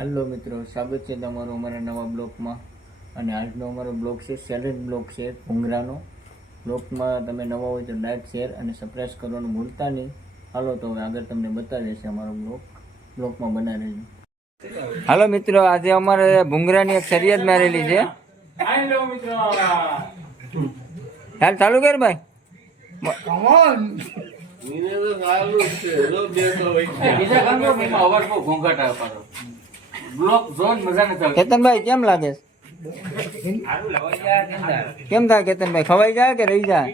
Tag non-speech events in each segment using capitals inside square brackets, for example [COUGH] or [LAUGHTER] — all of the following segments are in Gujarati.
હાલો મિત્રો સ્વાગત છે તમારું અમારા નવા બ્લોગમાં અને આજનો અમારો બ્લોગ છે સેલેડ બ્લોગ છે ભૂંગરાનો બ્લોગમાં તમે નવા હોય તો લાઈક શેર અને સબસ્ક્રાઈબ કરવાનું ભૂલતા નહીં. હાલો તો હવે આગળ તમને બતાવી દેશે અમારો બ્લોગ બ્લોગમાં બનાવી દેજો હાલો મિત્રો આજે અમારે ભૂંગરાની એક શરિયાત મારેલી છે. હાલ ચાલુ કર ભાઈ. કેતનભાઈ કેમ લાગે કેમ થાય કેતનભાઈ? ખવાઈ જાય કે રહી જાય?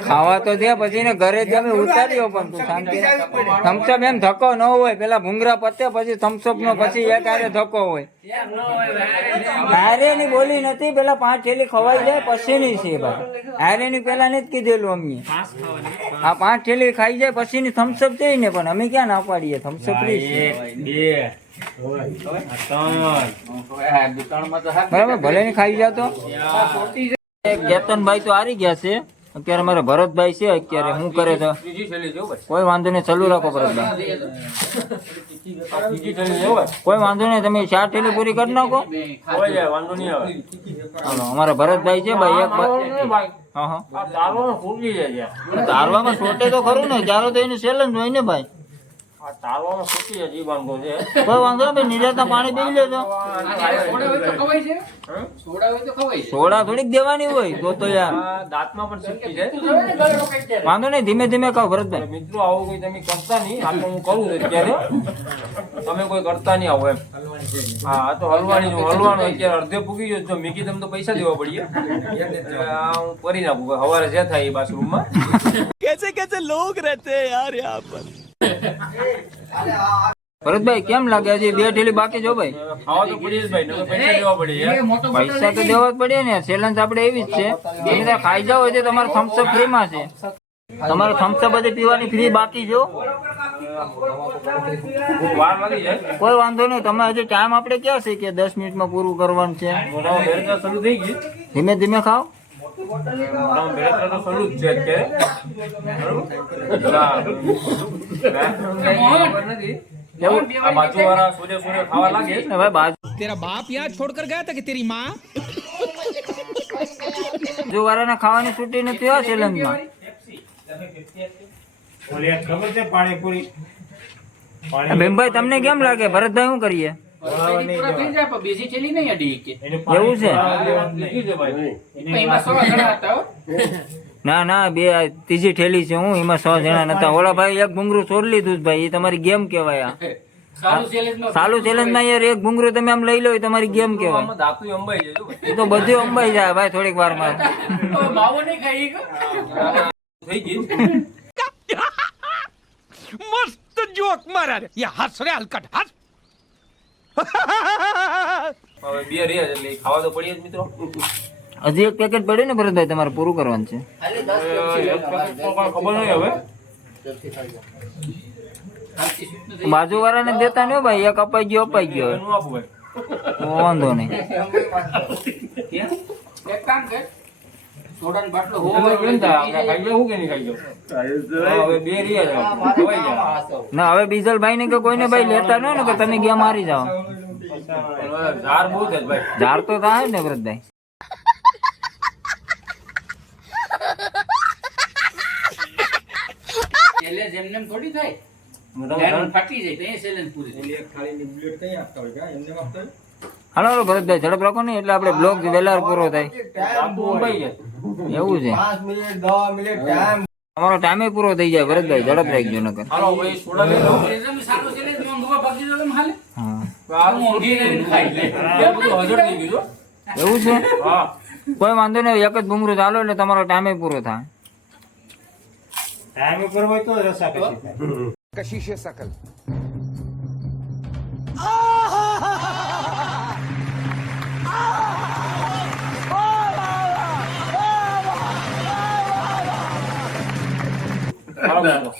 ખાવા તો દે પછી ને ઘરે અમે ઉતાર્યો પણ તું શાંતિ થમ્સઅપ એમ ધક્કો ન હોય પેલા ભૂંગરા પતે પછી થમ્સઅપ નો પછી એક આરે ધક્કો હોય. હારે ની બોલી નથી પેલા પાંચ થેલી ખવાઈ જાય પછી ની છે ભાઈ. હારે ની પેલા ને જ કીધેલું અમને. આ પાંચ થેલી ખાઈ જાય પછી ની થમ્સઅપ જઈ ને પણ અમે ક્યાં ના પાડીએ થમ્સઅપ બરાબર ભલે ને ખાઈ જતો. કેતનભાઈ તો હારી ગયા છે. અત્યારે મારે ભરતભાઈ છે અત્યારે શું કરે તો કોઈ વાંધો નહીં ચાલુ રાખો ભરતભાઈ. કોઈ વાંધો નહીં તમે ચાર ઠેલી પૂરી કરી નાખો. હાલો અમારા ભરતભાઈ છે ભાઈ એક હા હા. તારવામાં છોટે તો ખરું ને ચારો તો એનું સેલન હોય ને ભાઈ. કોઈ વાંધો નહીં નિરાતના પાણી પી લેજો. સોડા થોડીક દેવાની હોય તો તો યાર. દાંતમાં પણ સુકી જાય વાંધો નહીં ધીમે ધીમે કહો ભરતભાઈ. મિત્રો આવું કોઈ તમે કરતા નહીં. આ તો હું કરું છું અત્યારે. તમે કોઈ કરતા નહીં આવો એમ. હા તો હલવાની હલવાનું અત્યારે અડધે પૂકી ગયો જો મીકી તમે તો પૈસા દેવા પડીએ. હું કરી નાખું. સવારે જે થાય એ બાથરૂમમાં. ભરતભાઈ કેમ લાગે હજી બે ઢીલી બાકી જો ભાઈ પૈસા પડે તો દેવા જ પડે ને ચેલેન્જ આપડે એવી જ છે. તમે ખાઈ જાવ એટલે તમારે થમ્સઅપ ફ્રી માં છે. તમારે થમ્સઅપ હજી પીવાની ફ્રી બાકી જો કોઈ વાંધો નહીં તમે હજી ટાઈમ આપણે ક્યાં છે કે દસ મિનિટમાં પૂરું કરવાનું છે? ધીમે ધીમે શરૂ તેરા બાપ છોડ કર ગયા હતા કે તેરી માં? જો વારાના ખાવાની છૂટી નથી આ સેલંગમાં ખબર છે પાણીપુરી? ભીમભાઈ તમને કેમ લાગે? ભરતભાઈ શું કરીએ? એવું છે? [LAUGHS] ના ના બે ત્રીજી ઠેલી છે હું એમાં સો જણા નતા. ઓલા ભાઈ એક ભૂંગરું છોડ લીધું ભાઈ એ તમારી ગેમ કેવાય સાલું ચેલેન્જમાં યાર એક ભૂંગરું તમે આમ લઈ લો તમારી ગેમ કેવાય એ તો બધું અંબાઈ જાય ભાઈ થોડીક વારમાં [LAUGHS] [LAUGHS] મસ્ત જોક મારા હસ હલકટ. હસ. હવે બે રહ્યા એટલે ખાવા તો પડી જ મિત્રો હજી એક પેકેટ પડ્યું ને ભરતભાઈ તમારે પૂરું કરવાનું છે ખબર નહીં હવે બાજુ વાળાને દેતા નહીં ભાઈ એક અપાઈ ગયો અપાઈ ગયો વાંધો નહીં એક કામ થાય? હવે ના હવે બીજલ ભાઈ ને કે કોઈને ભાઈ લેતા ન ને કે તમે ગયા મારી જાઓ. ઝાર તો થાય ને ભરતભાઈ હાલો હલો ભરતભાઈ ઝડપ રાખો ને એટલે આપણે બ્લોક વેલા પૂરો થાય. એવું છે? પાંચ અમારો ટાઈમે પૂરો થઈ જાય ભરતભાઈ ઝડપ રાખજો નકર. હા. એવું છે? કોઈ વાંધો નહીં એક જ બુમરું ચાલો એટલે તમારો ટાઈમે પૂરો થાય. ટાઈમે પૂરો હોય તો રસા કશી છે સકલ problem.